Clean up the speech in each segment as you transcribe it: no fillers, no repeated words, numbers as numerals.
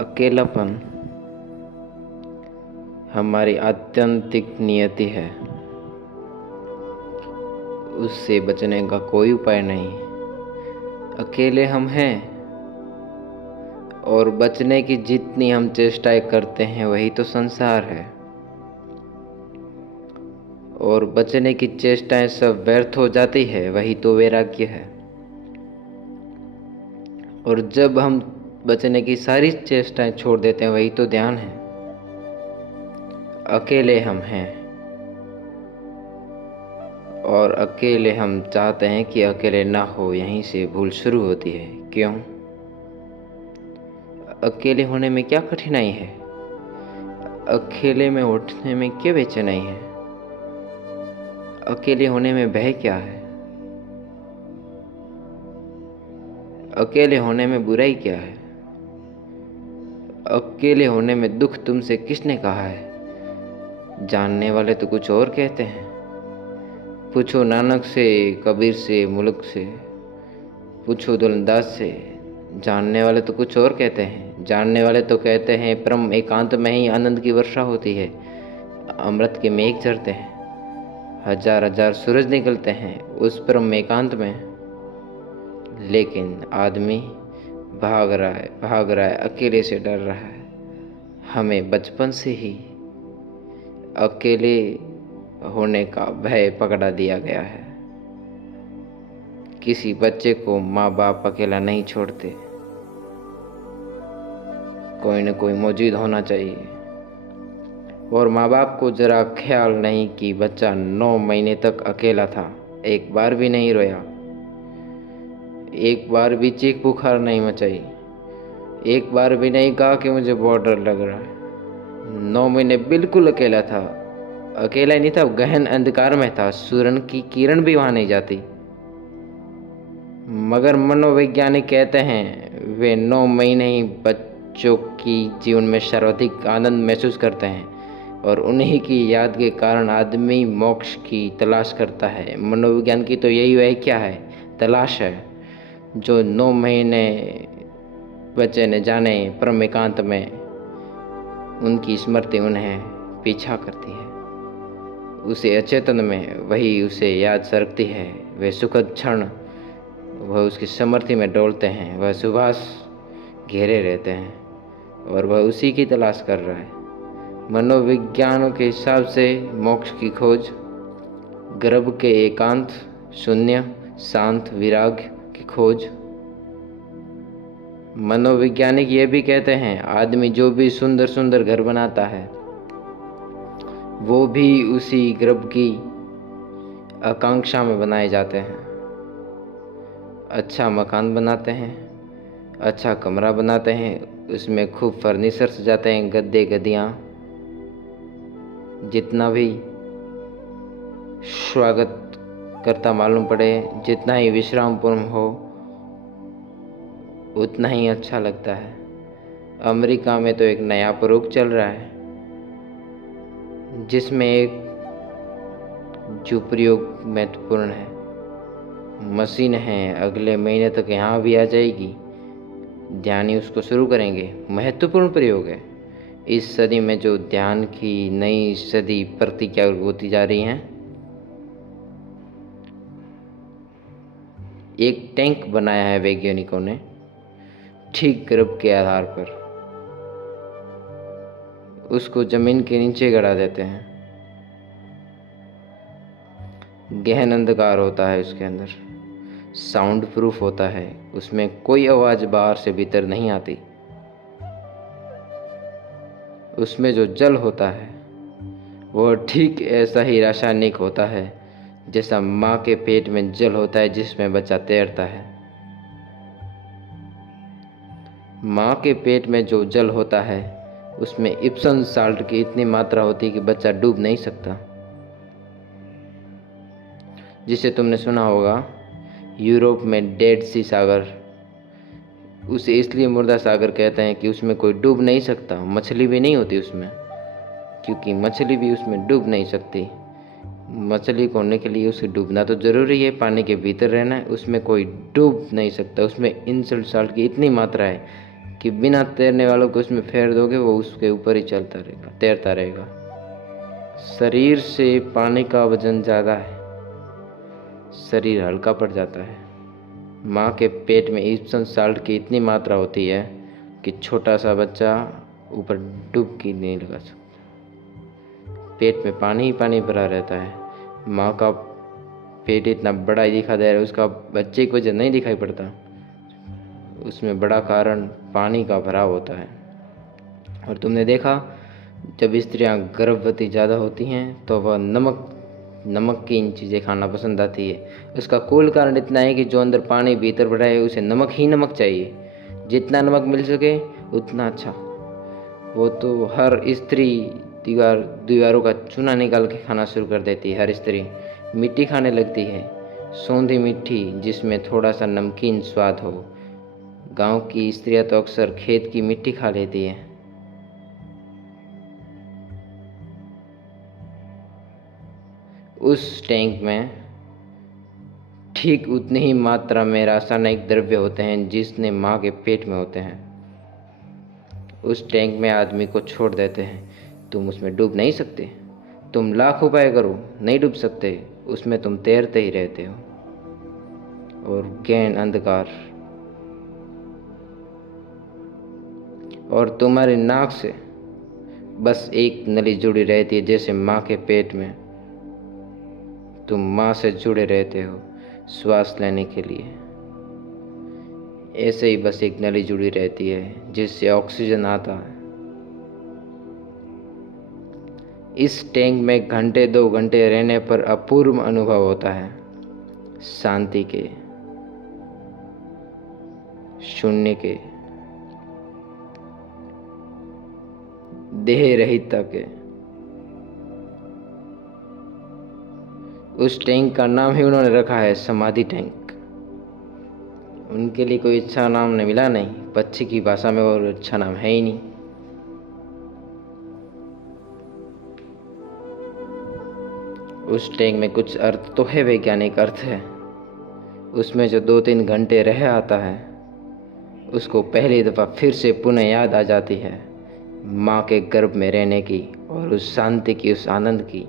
अकेलापन हमारी आत्यंतिक नियति है। उससे बचने का कोई उपाय नहीं। अकेले हम हैं और बचने की जितनी हम चेष्टाएं करते हैं वही तो संसार है। और बचने की चेष्टाएं सब व्यर्थ हो जाती है, वही तो वैराग्य है। और जब हम बचने की सारी चेष्टाएं छोड़ देते हैं, वही तो ध्यान है। अकेले हम हैं और अकेले हम चाहते हैं कि अकेले ना हो। यहीं से भूल शुरू होती है। क्यों? अकेले होने में क्या कठिनाई है? अकेले में उठने में क्या बेचैनी है? अकेले होने में भय क्या है? अकेले होने में बुराई क्या है? अकेले होने में दुख तुमसे किसने कहा है? जानने वाले तो कुछ और कहते हैं। पूछो नानक से, कबीर से, मुल्क से, पूछो दुलंदाज से। जानने वाले तो कुछ और कहते हैं। जानने वाले तो कहते हैं परम एकांत में ही आनंद की वर्षा होती है, अमृत के मेघ झरते हैं, हजार हजार सूरज निकलते हैं उस परम एकांत में। लेकिन आदमी भाग रहा है, अकेले से डर रहा है। हमें बचपन से ही अकेले होने का भय पकड़ा दिया गया है। किसी बच्चे को माँ बाप अकेला नहीं छोड़ते। कोई न कोई मौजूद होना चाहिए। और माँ बाप को जरा ख्याल नहीं कि बच्चा 9 महीने तक अकेला था, एक बार भी नहीं रोया, एक बार भी चीख पुकार नहीं मचाई, एक बार भी नहीं कहा कि मुझे बहुत डर लग रहा है। 9 महीने बिल्कुल अकेला था। अकेला ही नहीं था, गहन अंधकार में था। सूरज की किरण भी वहां नहीं जाती। मगर मनोवैज्ञानिक कहते हैं वे 9 महीने ही बच्चों की जीवन में सर्वाधिक आनंद महसूस करते हैं और उन्हीं की याद के कारण आदमी मोक्ष की तलाश करता है। मनोविज्ञान की तो यही व्याख्या है, तलाश है। जो 9 महीने बच्चे ने जाने परम एकांत में, उनकी स्मृति उन्हें पीछा करती है। उसे अचेतन में वही उसे याद सरकती है। वे सुखद क्षण वह उसकी समर्थि में डोलते हैं। वह सुभाष घेरे रहते हैं और वह उसी की तलाश कर रहा है। मनोविज्ञानों के हिसाब से मोक्ष की खोज, गर्भ के एकांत, शून्य, शांत विराग की खोज। मनोवैज्ञानिक ये भी कहते हैं आदमी जो भी सुंदर सुंदर घर बनाता है वो भी उसी गर्भ की आकांक्षा में बनाए जाते हैं। अच्छा मकान बनाते हैं, अच्छा कमरा बनाते हैं, उसमें खूब फर्नीचर सजाते हैं, गद्दे गद्दियाँ, जितना भी स्वागत करता मालूम पड़े, जितना ही विश्रामपूर्ण हो, उतना ही अच्छा लगता है। अमेरिका में तो एक नया प्रयोग चल रहा है जिसमें एक जो प्रयोग महत्वपूर्ण है, मशीन है, अगले महीने तक यहाँ भी आ जाएगी। ध्यानी उसको शुरू करेंगे। महत्वपूर्ण प्रयोग है। इस सदी में जो ध्यान की नई सदी प्रतिज्ञा होती जा रही है, एक टैंक बनाया है वैज्ञानिकों ने ठीक गर्भ के आधार पर। उसको जमीन के नीचे गड़ा देते हैं। गहन अंधकार होता है उसके अंदर, साउंड प्रूफ होता है, उसमें कोई आवाज बाहर से भीतर नहीं आती। उसमें जो जल होता है वो ठीक ऐसा ही रासायनिक होता है जैसा माँ के पेट में जल होता है जिसमें बच्चा तैरता है। माँ के पेट में जो जल होता है उसमें इप्सम साल्ट की इतनी मात्रा होती है कि बच्चा डूब नहीं सकता। जिसे तुमने सुना होगा यूरोप में डेड सी सागर, उसे इसलिए मुर्दा सागर कहते हैं कि उसमें कोई डूब नहीं सकता। मछली भी नहीं होती उसमें, क्योंकि मछली भी उसमें डूब नहीं सकती। मछली को होने के लिए उसे डूबना तो जरूरी है, पानी के भीतर रहना है। उसमें कोई डूब नहीं सकता। उसमें इंसल्ट साल्ट की इतनी मात्रा है कि बिना तैरने वालों को उसमें फेर दोगे, वो उसके ऊपर ही चलता रहेगा, तैरता रहेगा। शरीर से पानी का वजन ज़्यादा है, शरीर हल्का पड़ जाता है। माँ के पेट में इप्सम साल्ट की इतनी मात्रा होती है कि छोटा सा बच्चा ऊपर डुबकी नहीं लगा सकता। पेट में पानी ही पानी भरा रहता है। माँ का पेट इतना बड़ा ही दिखा दे रहा है, उसका बच्चे की वजह नहीं दिखाई पड़ता। उसमें बड़ा कारण पानी का भराव होता है। और तुमने देखा, जब स्त्रियां गर्भवती ज़्यादा होती हैं तो वह नमकीन चीज़ें खाना पसंद आती है। उसका कुल कारण इतना है कि जो अंदर पानी भीतर बढ़ा है उसे नमक ही नमक चाहिए। जितना नमक मिल सके उतना अच्छा। वो तो हर स्त्री दीवारों का चूना निकाल के खाना शुरू कर देती है। हर स्त्री मिट्टी खाने लगती है, सौंधी मिट्टी जिसमें थोड़ा सा नमकीन स्वाद हो। गांव की स्त्रियां तो अक्सर खेत की मिट्टी खा लेती है। उस टैंक में ठीक उतनी ही मात्रा में रासायनिक द्रव्य होते हैं जितने माँ के पेट में होते हैं। उस टैंक में आदमी को छोड़ देते हैं। तुम उसमें डूब नहीं सकते। तुम लाख उपाय करो, नहीं डूब सकते। उसमें तुम तैरते ही रहते हो। और गहन अंधकार, और तुम्हारी नाक से बस एक नली जुड़ी रहती है, जैसे माँ के पेट में तुम माँ से जुड़े रहते हो श्वास लेने के लिए। ऐसे ही बस एक नली जुड़ी रहती है जिससे ऑक्सीजन आता है। इस टैंक में घंटे 2 घंटे रहने पर अपूर्व अनुभव होता है, शांति के, शून्य के, देह रहितता के। उस टैंक का नाम ही उन्होंने रखा है समाधि टैंक। उनके लिए कोई अच्छा नाम नहीं मिला, नहीं, पक्षी की भाषा में और अच्छा नाम है ही नहीं। उस टैंक में कुछ अर्थ तो है, वैज्ञानिक अर्थ है। उसमें जो 2-3 घंटे रह आता है उसको पहली दफ़ा फिर से पुनः याद आ जाती है माँ के गर्भ में रहने की, और उस शांति की, उस आनंद की।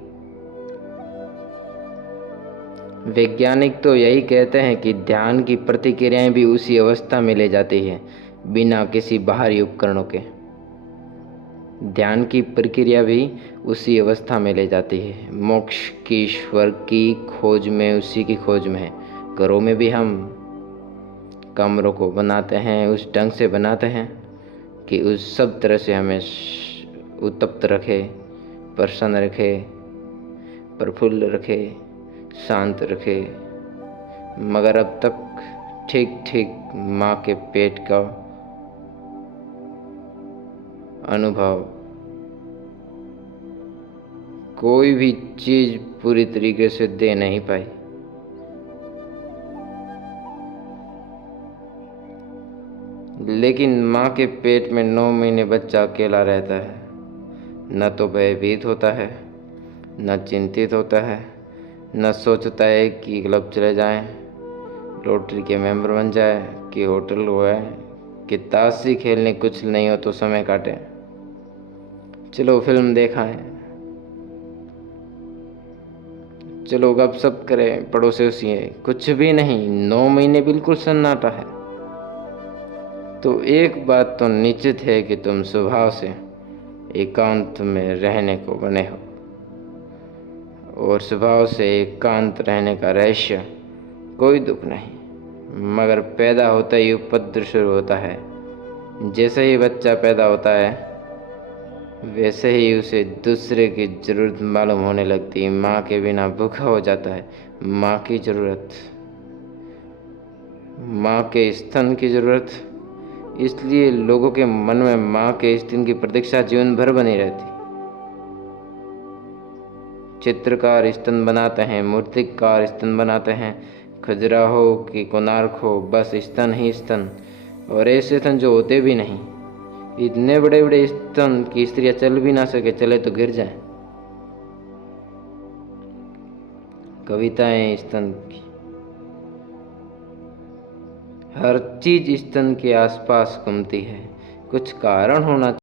वैज्ञानिक तो यही कहते हैं कि ध्यान की प्रतिक्रियाएं भी उसी अवस्था में ले जाती है, बिना किसी बाहरी उपकरणों के। ध्यान की प्रक्रिया भी उसी अवस्था में ले जाती है। मोक्ष की, ईश्वर की खोज में, उसी की खोज में है। घरों में भी हम कमरों को बनाते हैं, उस ढंग से बनाते हैं कि उस सब तरह से हमें उत्तप्त रखे, प्रसन्न रखे, प्रफुल्ल रखे, शांत रखे। मगर अब तक ठीक ठीक माँ के पेट का अनुभव, कोई भी चीज पूरी तरीके से दे नहीं पाई। लेकिन माँ के पेट में 9 महीने बच्चा अकेला रहता है। न तो भयभीत होता है, न चिंतित होता है, न सोचता है कि क्लब चले जाएं, लॉटरी के मेंबर बन जाए, कि होटल हुआ है, कि ताशी खेलने कुछ नहीं हो तो समय काटें, चलो फिल्म देखा है, चलो गपशप करें पड़ोसियों से। कुछ भी नहीं, 9 महीने बिल्कुल सन्नाटा है। तो एक बात तो निश्चित है कि तुम स्वभाव से एकांत में रहने को बने हो, और स्वभाव से एकांत रहने का रहस्य कोई दुख नहीं। मगर पैदा होता ही उपद्रव शुरू होता है। जैसे ही बच्चा पैदा होता है वैसे ही उसे दूसरे की ज़रूरत मालूम होने लगती है। माँ के बिना भूखा हो जाता है। माँ की ज़रूरत, माँ के स्तन की ज़रूरत। इसलिए लोगों के मन में माँ के स्तन की प्रतीक्षा जीवन भर बनी रहती। चित्रकार स्तन बनाते हैं, मूर्तिकार स्तन बनाते हैं, खजुराहो कि कोणार्क हो, बस स्तन ही स्तन। और ऐसे स्तन जो होते भी नहीं। इतने बड़े बड़े स्तन की स्त्रियां चल भी ना सके, चले तो गिर जाए। कविताएं स्तन की, हर चीज स्तन के आसपास घूमती है। कुछ कारण होना